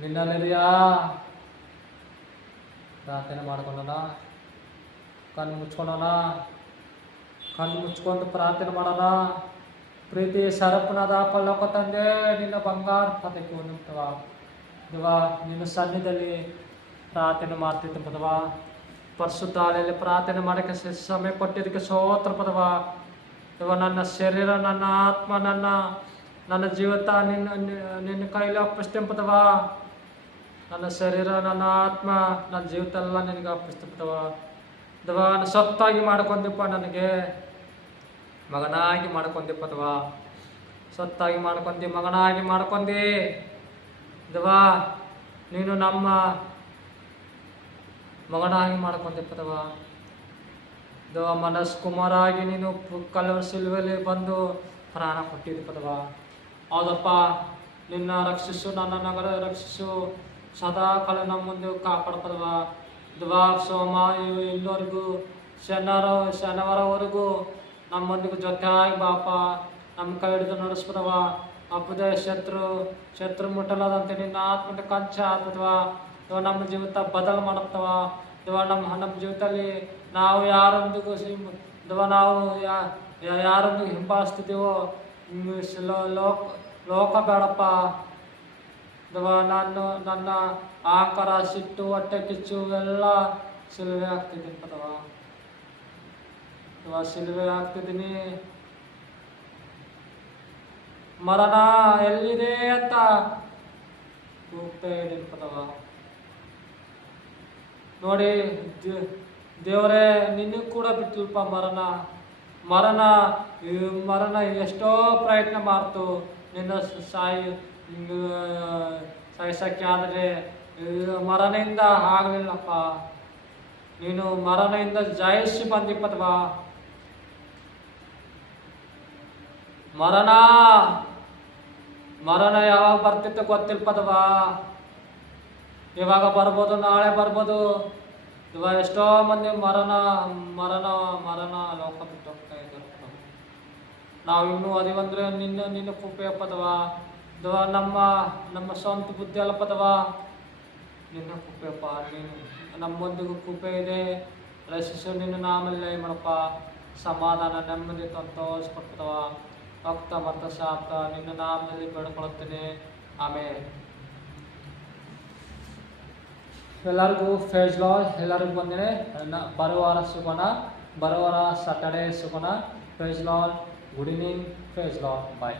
ನಿನ್ನಲ್ಲಿದೆಯಾ? ಪ್ರಾರ್ಥನೆ ಮಾಡ್ಕೊಳ್ಳೋಣ. ಕಣ್ಣು ಮುಚ್ಕೊಳ್ಳೋಣ. ಕಣ್ಣು ಮುಚ್ಕೊಂಡು ಪ್ರಾರ್ಥನೆ ಮಾಡೋಣ. ಪ್ರೀತಿ ಸರಪನಾದ ಪರಲೋಕ ತಂದೆ, ನಿನ್ನ ಬಂಗಾರ ಪದಕ್ಕೆ ಒಂದುಂಟವ ದೇವಾ, ನಿನ್ನ ಸನ್ನಿಧಿಯಲ್ಲಿ ಪ್ರಾರ್ಥನೆ ಮಾಡ್ತಿದ್ದ ಪದವ, ಪರಿಶುದ್ಧ ಆಲಯದಲ್ಲಿ ಪ್ರಾರ್ಥನೆ ಮಾಡೋಕ್ಕೆ ಸಮಯ ಕೊಟ್ಟಿದ್ದಕ್ಕೆ ಸ್ತೋತ್ರ ಪದವ ದೇವ. ನನ್ನ ಶರೀರ, ನನ್ನ ಆತ್ಮ, ನನ್ನ ಜೀವಿತ ನಿನ್ನ ಕೈಲಿ ಅಪ್ಪಿಸ್ತೇನೆ ಪದವ. ನನ್ನ ಶರೀರ, ನನ್ನ ಆತ್ಮ, ನನ್ನ ಜೀವಿತ ಎಲ್ಲ ನಿನಗೆ ಅಪ್ಪಿಸ್ತೇನೆ ಪದವ ದೇವ. ಸತ್ತಾಗಿ ಮಾಡ್ಕೊಂದಿಪ್ಪ, ನನಗೆ ಮಗನಾಗಿ ಮಾಡ್ಕೊಂದಿಪ್ಪ ದೇವ. ಸತ್ತಾಗಿ ಮಾಡ್ಕೊಂಡಿ, ಮಗನಾಗಿ ಮಾಡ್ಕೊಂಡಿ ದೇವ. ನೀನು ನಮ್ಮ ಮಗನಾಗಿ ಮಾಡ್ಕೊಂದಿಪ್ಪ ದೇವ. ದೇವ, ಮನಸ್ ಕುಮಾರಾಗಿ ನೀನು ಕಲ್ವರಿ ಶಿಲುಬೆಯಲ್ಲಿ ಬಂದು ಪ್ರಾಣ ಕೊಟ್ಟಿದ್ದಪ್ಪ ದೇವ. ಹೌದಪ್ಪ, ನಿನ್ನ ರಕ್ಷಿಸು, ನನ್ನ ನಗರ ರಕ್ಷಿಸು, ಸದಾ ಕಾಲ ನಮ್ಮ ಮುಂದೆ ಕಾಪಾಡಪದವ ದೇವ. ಸೋಮ ಇಲ್ಲಿವರೆಗೂ ಶನಿವಾರವರೆಗೂ ನಮ್ಮೊಂದಿಗೆ ಜೊತೆಯಾಗಿ ಬಾಪ, ನಮ್ಮ ಕೈ ಹಿಡಿದು ನಡೆಸ್ಬದವ. ಅಪ್ಪದೇ ಶತ್ರು ಮುಟ್ಟಲಾದಂತೆ ನಿನ್ನ ಆತ್ಮದ ಕಂಚ ಆಗ್ತದವ ದೇವ. ನಮ್ಮ ಜೀವಿತ ಬದಲು ಮಾಡತ್ತವ ದೇವ. ನಮ್ಮ ಜೀವಿತದಲ್ಲಿ ನಾವು ಯಾರೊಂದಿಗೂ ದೇವ, ನಾವು ಯಾರೊಂದಿಗೆ ಹಿಂಬಾಲಿಸ್ತಿದ್ದೀವೋ ಲೋಕ ಬೇಡಪ್ಪ ದೇವ. ನನ್ನ ಆಕಾರ, ಸಿಟ್ಟು, ಹೊಟ್ಟೆ ಕಿಚ್ಚು ಎಲ್ಲ ಸಿಲುವೆ ಆಗ್ತಿದ್ದೀನಿ ಪದವ ದೇವ. ಸಿಲುವೆ ಆಗ್ತಿದ್ದೀನಿ. ಮರಣ ಎಲ್ಲಿದೆ ಅಂತ ಕೂಗ್ತಾ ಇದ್ದೀನಿ ಪದವ. ನೋಡಿ ದೇವರೇ, ನಿನಗೆ ಕೂಡ ಬಿಟ್ಟಿಲ್ಪ ಮರಣ ಎಷ್ಟೋ ಪ್ರಯತ್ನ ಮಾಡ್ತು ನಿನ್ನ ಸಾಯಿಸಕ್ಕೆ, ಆದರೆ ಮರಣದಿಂದ ಆಗಲಿಲ್ಲಪ್ಪ. ನೀನು ಮರಣದಿಂದ ಜಯಿಸಿ ಬಂದಿಪ್ಪದವ. ಮರಣ ಯಾವಾಗ ಬರ್ತಿತ್ತು ಗೊತ್ತಿಲ್ಪದವ. ಇವಾಗ ಬರ್ಬೋದು, ನಾಳೆ ಬರ್ಬೋದು ಇವಾಗ ಎಷ್ಟೋ ಮಂದಿ ಮರಣ ಲೋಕ ಬಿಟ್ಟು ಹೋಗ್ತಾ ಇದ್ದಾರೆ. ನಾವು ಇನ್ನೂ ಅದಿವಂದ್ರೆ ನಿನ್ನ ಕೃಪೆ ಪದವ ದೇವ. ನಮ್ಮ ಸ್ವಂತ ಬುದ್ಧಿ ಅಲ್ಲ ಪದವ, ನಿನ್ನ ಕೃಪೆಯಪ್ಪ. ನೀನು ನಮ್ಮೊಂದಿಗೂ ಕೃಪೆ ಇದೆ. ರಚಿಸು, ನಿನ್ನ ನಾಮಲ್ಲಿ ಮಾಡಪ್ಪ. ಸಮಾಧಾನ, ನೆಮ್ಮದಿ ತೋರಿಸ್ಕೊಡ್ತದವ. ಭಕ್ತ ಮತ್ತು ಶಾಪ್ತ ನಿನ್ನ ನಾಮದಲ್ಲಿ ಬೇಡ್ಕೊಳ್ತೇನೆ. ಆಮೇಲೆ ಎಲ್ಲರಿಗೂ ಫೇಸ್ ಲಾಲ್, ಎಲ್ಲರಿಗೂ ಬಂದೇನೆ. ಬರುವಾರ ಸಿಗೋಣ, ಬರುವಾರ ಸ್ಯಾಟರ್ಡೇ ಸಿಗೋಣ. Face Lal, good evening, face Lal, ಬಾಯ್.